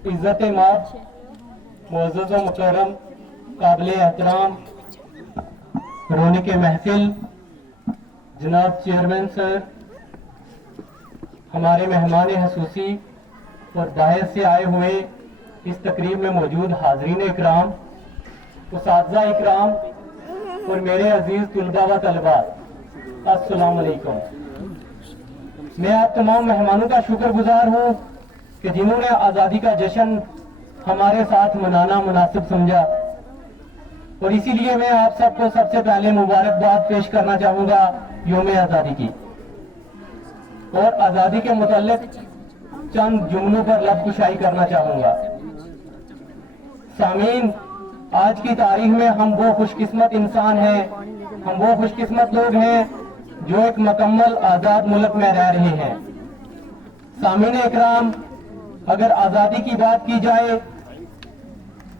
इज्जत माब मुअज़्ज़ज़ व मुकर्रम काबिल एहतराम रौनक महफिल जनाब चेयरमैन सर, हमारे मेहमान खसूसी और बाहर से आए हुए इस तकरीब में मौजूद हाज़रीन इकराम, उस्ताज़ा इकराम और मेरे अजीज़ तुलबा व तलबात, अस्सलाम वालेकुम। मैं आप तमाम मेहमानों का शुक्रगुजार हूँ कि जिन्होंने आज़ादी का जश्न हमारे साथ मनाना मुनासिब समझा, और इसीलिए मैं आप सबको सबसे पहले मुबारकबाद पेश करना चाहूँगा यौम आज़ादी की, और आज़ादी के मुताल्लिक चंद जुमलों पर लबकुशाई करना चाहूँगा। सामीन, आज की तारीख में हम वो खुशकिस्मत इंसान हैं, हम वो खुशकिस्मत लोग हैं जो एक मुकम्मल आज़ाद मुल्क में रह रहे हैं। सामीन इकराम, अगर आज़ादी की बात की जाए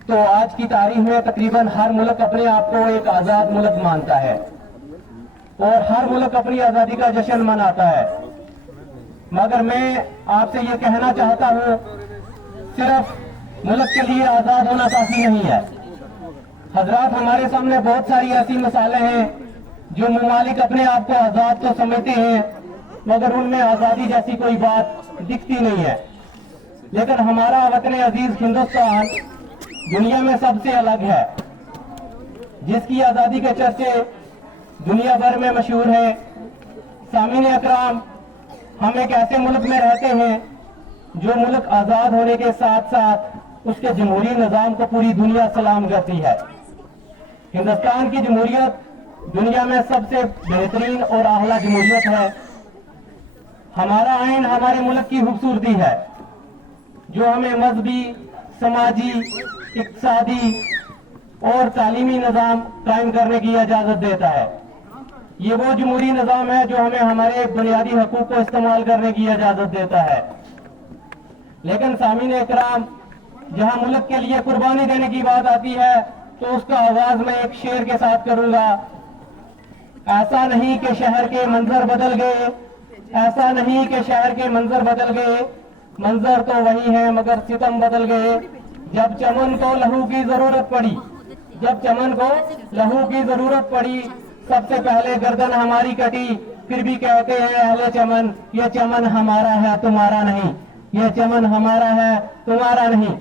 तो आज की तारीख में तकरीबन हर मुल्क अपने आप को एक आज़ाद मुल्क मानता है और हर मुल्क अपनी आज़ादी का जश्न मनाता है। मगर मैं आपसे ये कहना चाहता हूँ, सिर्फ मुल्क के लिए आज़ाद होना काफी नहीं है। हजरात, हमारे सामने बहुत सारी ऐसी मिसालें हैं जो ममालिक अपने आप को आज़ाद तो समझते हैं मगर उनमें आज़ादी जैसी कोई बात दिखती नहीं है। लेकिन हमारा वतन अजीज हिंदुस्तान दुनिया में सबसे अलग है, जिसकी आज़ादी के चर्चे दुनिया भर में मशहूर है। सामीन अकराम, हम एक ऐसे मुल्क में रहते हैं जो मुल्क आज़ाद होने के साथ साथ उसके जमहूरी निज़ाम को पूरी दुनिया सलाम करती है। हिंदुस्तान की जमहूरियत दुनिया में सबसे बेहतरीन और आला जमहूरियत है। हमारा आइन हमारे मुल्क की खूबसूरती है जो हमें मजहबी, समाजी, इक्तिसादी और तालीमी निज़ाम कायम करने की इजाज़त देता है। ये वो जमहूरी निज़ाम है जो हमें हमारे बुनियादी हकूक़ को इस्तेमाल करने की इजाज़त देता है। लेकिन सामीन इकराम, जहाँ मुल्क के लिए कुर्बानी देने की बात आती है तो उसका आगाज़ मैं एक शेर के साथ करूँगा। ऐसा नहीं कि शहर के मंजर बदल गए, ऐसा नहीं कि शहर के मंजर बदल गए, मंजर तो वही है मगर सितम बदल गए। जब चमन को लहू की जरूरत पड़ी, जब चमन को लहू की जरूरत पड़ी, सबसे पहले गर्दन हमारी कटी, फिर भी कहते हैं अहले चमन, ये चमन हमारा है तुम्हारा नहीं, ये चमन हमारा है तुम्हारा नहीं।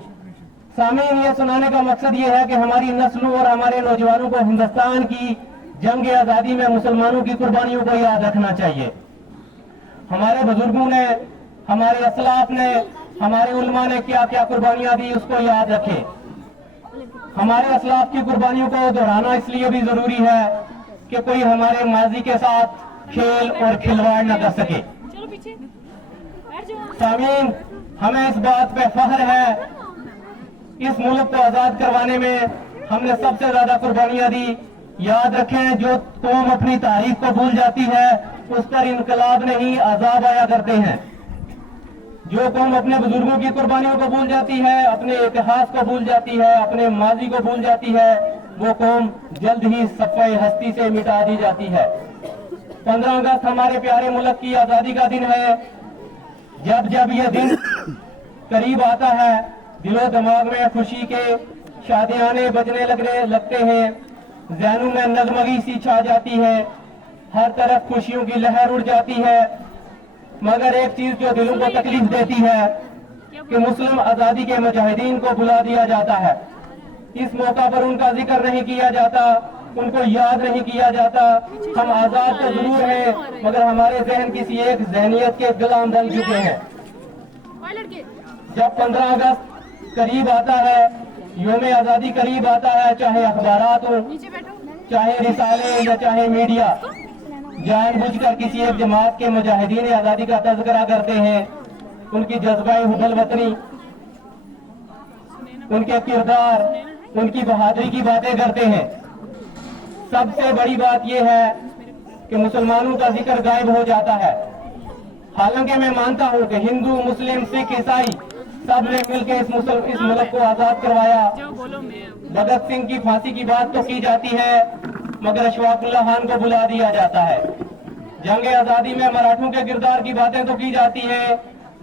सामीन, ये सुनाने का मकसद ये है कि हमारी नस्लों और हमारे नौजवानों को हिंदुस्तान की जंग आज़ादी में मुसलमानों की कुर्बानियों को याद रखना चाहिए। हमारे बुजुर्गों ने, हमारे असलाफ ने, हमारे उलमा ने क्या क्या कुर्बानियां दी उसको याद रखें। हमारे असलाफ की कुर्बानियों को दोहराना इसलिए भी जरूरी है कि कोई हमारे माजी के साथ खेल और खिलवाड़ न कर सके। सामीन, हमें इस बात पे फख्र है, इस मुल्क को आजाद करवाने में हमने सबसे ज्यादा कुर्बानियां दी। याद रखें, जो कौम अपनी तारीख को भूल जाती है उस पर इनकलाब नहीं अजाब आया करते हैं। जो कौम अपने बुजुर्गों की कुर्बानियों को भूल जाती है, अपने इतिहास को भूल जाती है, अपने माजी को भूल जाती है, वो कौम जल्द ही सफ़े हस्ती से मिटा दी जाती है। 15 अगस्त हमारे प्यारे मुल्क की आज़ादी का दिन है। जब जब ये दिन करीब आता है, दिलो दिमाग में खुशी के शादियाने बजने लगते हैं, ज़हनों में नगमगी सी छा जाती है, हर तरफ खुशियों की लहर उड़ जाती है। मगर एक चीज जो दिलों को तकलीफ देती है कि मुस्लिम आज़ादी के मुजाहिदीन को भुला दिया जाता है। इस मौका पर उनका जिक्र नहीं किया जाता, उनको याद नहीं किया जाता। हम आज़ाद तो जरूर हैं मगर हमारे जहन किसी एक जहनियत के गुलाम बन चुके हैं। जब 15 अगस्त करीब आता है, यौम आज़ादी करीब आता है, चाहे अखबारात हो, चाहे रिसाले या चाहे मीडिया, जानबूझकर किसी एक जमात के मुजाहिदीन आज़ादी का तज़किरा करते हैं, उनकी जज्बा हुब्बुल वतनी, उनके किरदार, उनकी बहादुरी की बातें करते हैं। सबसे बड़ी बात यह है कि मुसलमानों का जिक्र गायब हो जाता है। हालांकि मैं मानता हूं कि हिंदू, मुस्लिम, सिख, ईसाई सब ने मिलकर इस मुल्क को आजाद करवाया। भगत सिंह की फांसी की बात तो की जाती है मगर अशफाकुल्लाह खान को बुला दिया जाता है। जंग आजादी में मराठों के किरदार की बातें तो की जाती है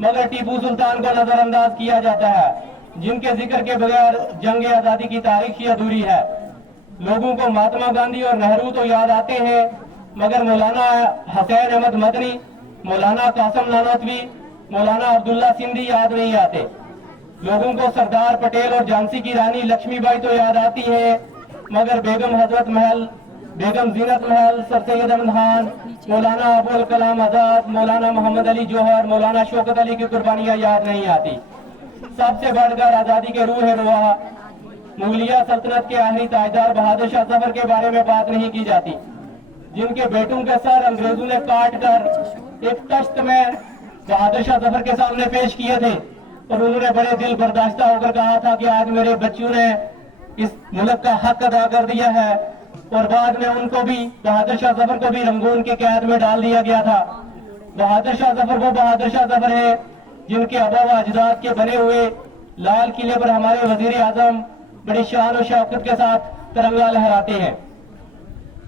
मगर टीपू सुल्तान को नजरअंदाज किया जाता है। जिनके जिक्र के बगैर जंग आज़ादी की तारीख ही अधूरी है। लोगों को महात्मा गांधी और नेहरू तो याद आते हैं, मगर मौलाना हुसैन अहमद मदनी, मौलाना कासिम नानोतवी, मौलाना अब्दुल्ला सिंधी याद नहीं आते। लोगों को सरदार पटेल और झांसी की रानी लक्ष्मीबाई तो याद आती है, मगर बेगम हजरत महल, बेगम जीनत महल, सर सैयद अहमद खान, मौलाना अबुल कलाम आजाद, मौलाना मोहम्मद अली जौहर, मौलाना शौकत अली की कुर्बानियां याद नहीं आती। सबसे बढ़कर आजादी के रूह रुआ मुगलिया सल्तनत के आखिरी ताजदार बहादुर शाह जफर के बारे में बात नहीं की जाती, जिनके बेटों के सर अंग्रेजों ने काट कर एक तख्त में बहादुर शाह जफर के सामने पेश किए थे और उन्होंने बड़े दिल बर्दाश्ता होकर कहा था कि आज मेरे बच्चों ने इस मुल्क का हक अदा कर दिया है। और बाद में उनको भी, बहादुर शाह जफर को भी रंगून की कैद में डाल दिया गया था। बहादुर शाह जफर वो बहादुर शाह जफर है जिनके आबा व अजदाद के बने हुए लाल किले पर हमारे वजीर आजम बड़ी शान और शौकत के साथ तिरंगा लहराते हैं।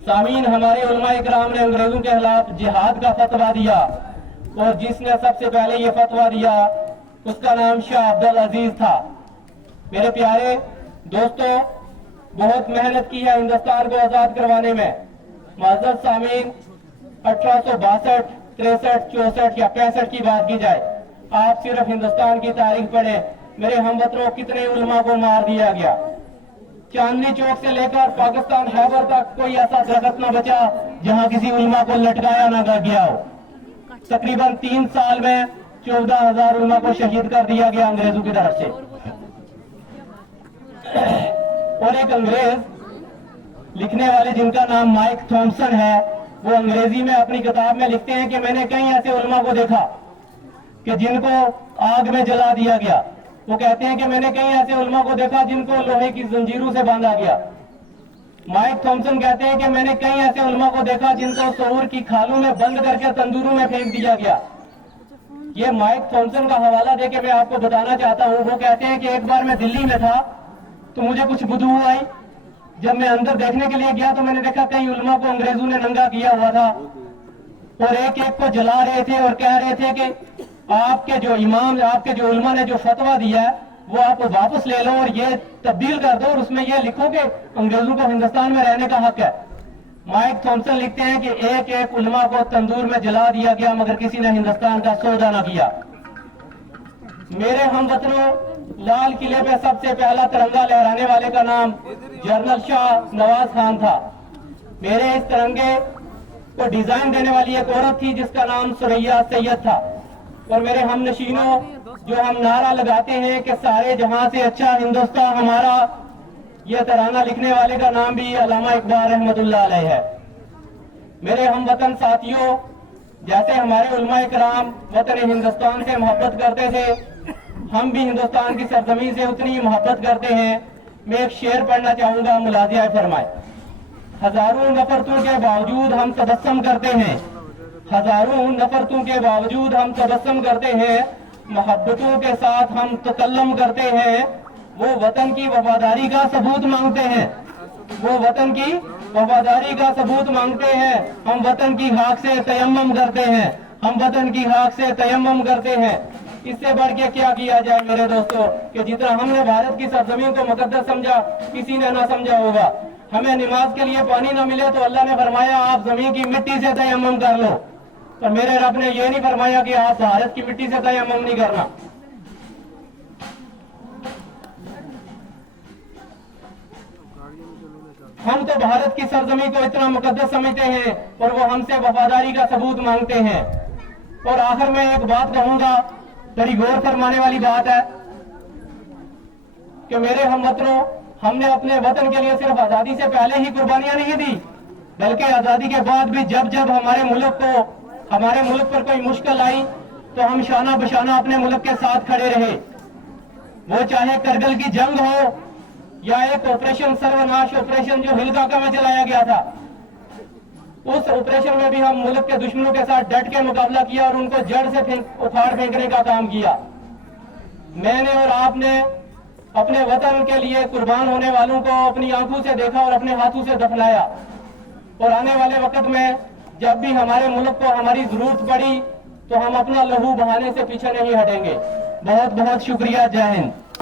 सामीन, हमारे उलमा इकराम ने अंग्रेजों के खिलाफ जिहाद का फतवा दिया और जिसने सबसे पहले ये फतवा दिया उसका नाम शाह अब्दुल अजीज था। मेरे प्यारे दोस्तों, बहुत मेहनत की है हिंदुस्तान को आजाद करवाने में। मुअज़्ज़ज़ सामीन, 1862, 63, 64 या 65 की बात की जाए, आप सिर्फ हिंदुस्तान की तारीख पढ़े। मेरे हमवतनों, कितने उलमा को मार दिया गया। चांदनी चौक से लेकर पाकिस्तान हैबर तक कोई ऐसा दरख्त न बचा जहां किसी उलमा को लटकाया न गया हो। तकरीबन 3 साल में 14,000 उलमा को शहीद कर दिया गया अंग्रेजों की तरफ से। और एक अंग्रेज लिखने वाले जिनका नाम माइक थॉमसन है, वो अंग्रेजी में अपनी किताब में लिखते हैं कि मैंने कई ऐसे उलमा को देखा कि जिनको आग में जला दिया गया। वो कहते हैं कि मैंने कई ऐसे उलमा को देखा जिनको लोहे की जंजीरों से बांधा गया। माइक थॉमसन कहते हैं कि मैंने कई ऐसे उलमा को देखा जिनको सूअर की खालों में बंद करके तंदूरों में फेंक दिया गया। ये माइक थॉमसन का हवाला देके मैं आपको बताना चाहता हूँ। वो कहते हैं कि एक बार मैं दिल्ली में था तो मुझे कुछ बदबू आई। जब मैं अंदर देखने के लिए गया तो मैंने देखा कई उलमा को अंग्रेजों ने नंगा किया हुआ था और एक एक को जला रहे थे और कह रहे थे कि आपके जो इमाम, आपके जो उलमा ने जो फतवा दिया है वो आप वापस ले लो और ये तब्दील कर दो और उसमें ये लिखो कि अंग्रेजों को हिंदुस्तान में रहने का हक है। माइक थॉमसन लिखते हैं कि एक एक उलमा को तंदूर में जला दिया गया मगर किसी ने हिंदुस्तान का सौदा न किया। मेरे हमवतनों, लाल किले पे सबसे पहला तिरंगा लहराने वाले का नाम जनरल शाह नवाज खान था। मेरे इस तिरंगे को डिजाइन देने वाली एक औरत थी जिसका नाम सुरैया सैयद था। और मेरे हम नशीनों, जो हम नारा लगाते हैं कि सारे जहां से अच्छा हिंदुस्तान हमारा, ये तराना लिखने वाले का नाम भी अल्लामा इकबाल रहमतुल्लाह अलैह है। मेरे हम वतन साथियों, जैसे हमारे उलमा इकराम वतन हिंदुस्तान से मोहब्बत करते थे, हम भी हिंदुस्तान की सरजमीन से उतनी ही मोहब्बत करते हैं। मैं एक शेर पढ़ना चाहूंगा, मुलाज़िया फरमाए। हजारों नफरतों के बावजूद हम तबस्सुम करते हैं, हजारों नफरतों के बावजूद हम तबस्सुम करते हैं, मोहब्बतों के साथ हम तकल्लुम करते हैं। वो वतन की वफादारी का सबूत मांगते हैं, वो वतन की वफादारी का सबूत मांगते हैं। हम वतन की खाक से तयम्मुम करते हैं, हम वतन की खाक से तयम्मुम करते हैं। इससे बढ़ के क्या किया जाए मेरे दोस्तों, कि जितना हमने भारत की सरजमीन को मुकद्दस समझा, किसी ने ना समझा होगा। हमें नमाज के लिए पानी ना मिले तो अल्लाह ने फरमाया आप जमीन की मिट्टी से तयम्मुम कर लो, और मेरे रब ने ये नहीं फरमाया कि आप भारत की मिट्टी से तयम्मुम नहीं करना। हम तो भारत की सरजमीन को इतना मुकद्दस समझते हैं और वो हमसे वफादारी का सबूत मांगते हैं। और आखिर में एक बात कहूंगा, बड़ी गौर फरमाने वाली बात है कि मेरे हमवतनों, हमने अपने वतन के लिए सिर्फ आजादी से पहले ही कुर्बानियां नहीं दी, बल्कि आजादी के बाद भी जब जब हमारे मुल्क पर कोई मुश्किल आई तो हम शाना बशाना अपने मुल्क के साथ खड़े रहे। वो चाहे करगिल की जंग हो या एक ऑपरेशन सर्वनाश ऑपरेशन जो हिलकाका में चलाया गया था, उस ऑपरेशन में भी हम मुल्क के दुश्मनों के साथ डट के मुकाबला किया और उनको जड़ से उखाड़ फेंकने का काम किया। मैंने और आपने अपने वतन के लिए कुर्बान होने वालों को अपनी आंखों से देखा और अपने हाथों से दफनाया। और आने वाले वक्त में जब भी हमारे मुल्क को हमारी जरूरत पड़ी तो हम अपना लहू बहाने से पीछे नहीं हटेंगे। बहुत बहुत शुक्रिया। जय हिंद।